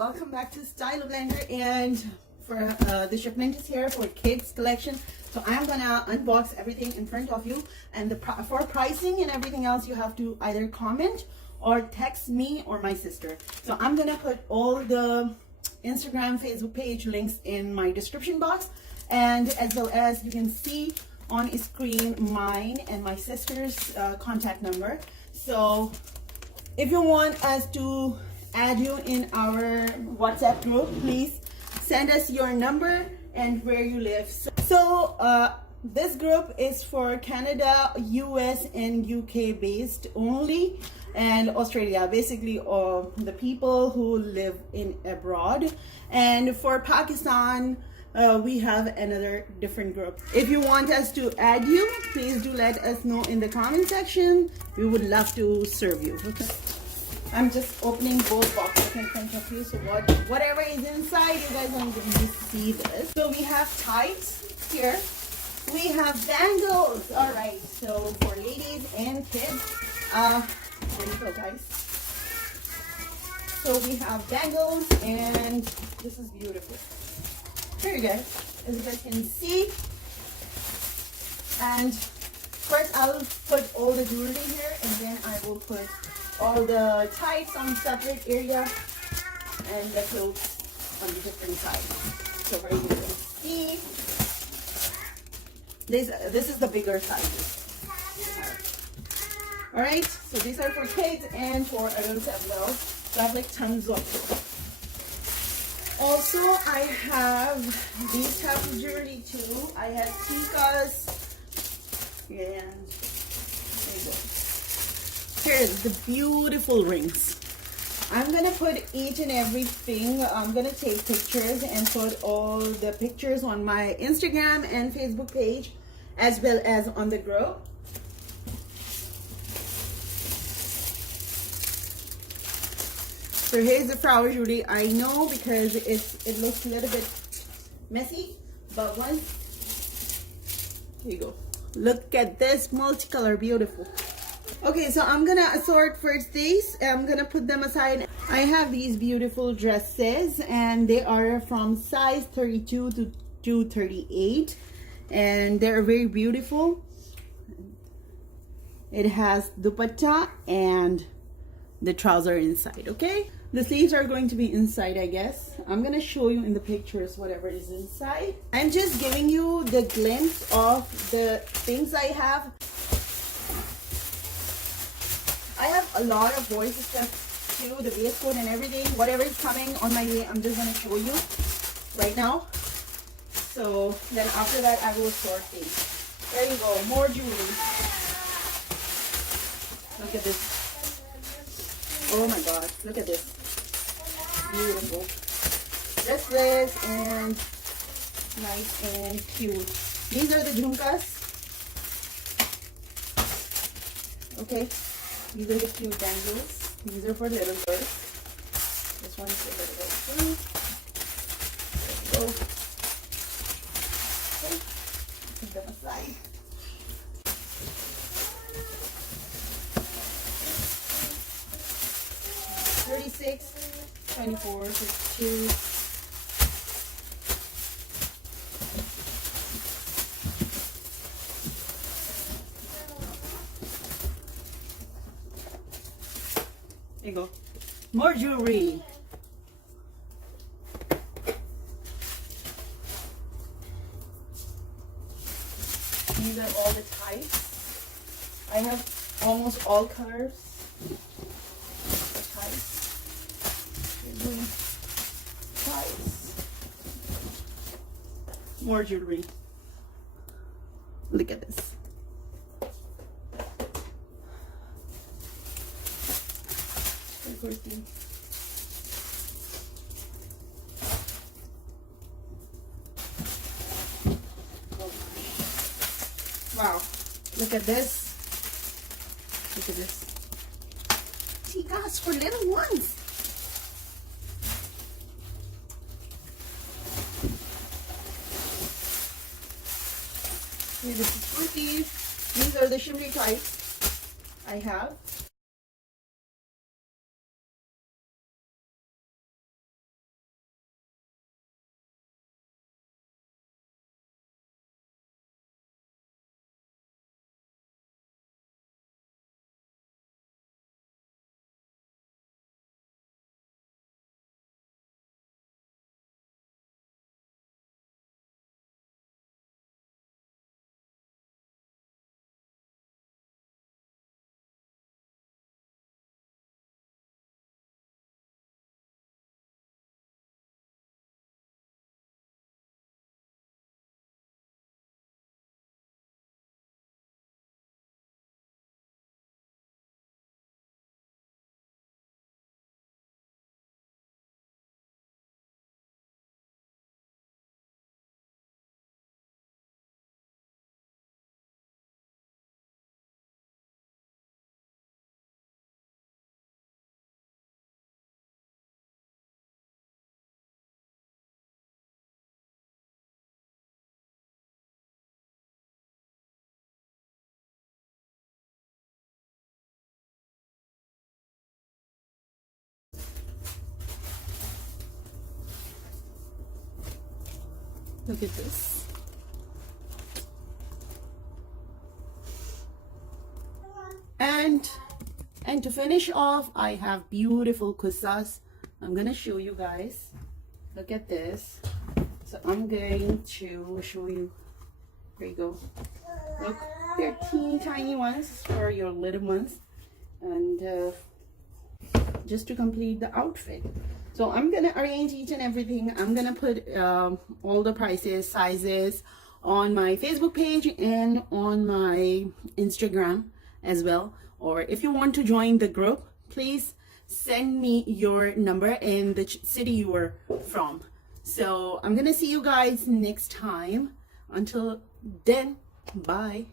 welcome back to Style Blender, and for the shipment is here for kids collection. So I'm gonna unbox everything in front of you, and for pricing and everything else you have to either comment or text me or my sister. So I'm gonna put all the Instagram, Facebook page links in my description box, and as well as you can see on screen mine and my sister's contact number. So if you want us to add you in our WhatsApp group, please send us your number and where you live. So this group is for Canada, US and UK based only, and Australia, basically the people who live in abroad. And for Pakistan, we have another different group. If you want us to add you, please do let us know in the comment section. We would love to serve you. Okay, I'm just opening both boxes in front of you, so whatever is inside, you guys aren't going to see this. So we have tights here. We have bangles. All right, so for ladies and kids, there you go, guys. So we have bangles, and this is beautiful. Here you guys, as you guys can see. And first I'll put all the jewelry here, and then I will put all the tights on separate area and the clothes on the different side. So where you can see, this is the bigger sizes. All right, so these are for kids and for adults as well. So I have like tons of them. Also, I have these type of jewelry too. I have tikas, and there you go. Here's the beautiful rings. I'm gonna put each and everything. I'm gonna take pictures and put all the pictures on my Instagram and Facebook page, as well as on the group. So here's the flower jewelry. I know because it looks a little bit messy, but here you go. Look at this multicolor, beautiful. Okay, so I'm gonna assort first these. I'm gonna put them aside. I have these beautiful dresses, and they are from size 32 to 38, and they're very beautiful. It has dupatta and the trouser inside. Okay, the sleeves are going to be inside, I guess. I'm gonna show you in the pictures whatever is inside. I'm just giving you the glimpse of the things I have. I have a lot of voice stuff too, the base coat and everything. Whatever is coming on my way, I'm just gonna show you right now. So then after that, I will sort things. There you go, more jewelry. Look at this. Oh my god, look at this. Beautiful. Dresses and nice and cute. These are the jhumkas. Okay. These are the cute bangles. These are for little girls. This one is for little girls too. There you go. Okay. Put them aside. $36, $24, $52. There you go. More jewelry. These are all the types. I have almost all colors. More jewelry. Look at this. Wow, look at this. Look at this. Tikas for little ones. This is spooky. These are the shimmery tights I have. Look at this. And to finish off, I have beautiful kusas. I'm gonna show you guys. Look at this. So I'm going to show you. There you go. Look, they're teeny tiny ones for your little ones, and just to complete the outfit. So I'm gonna arrange each and everything. I'm gonna put all the prices, sizes on my Facebook page and on my Instagram as well. Or if you want to join the group, please send me your number and the city you are from. So I'm gonna see you guys next time. Until then, bye.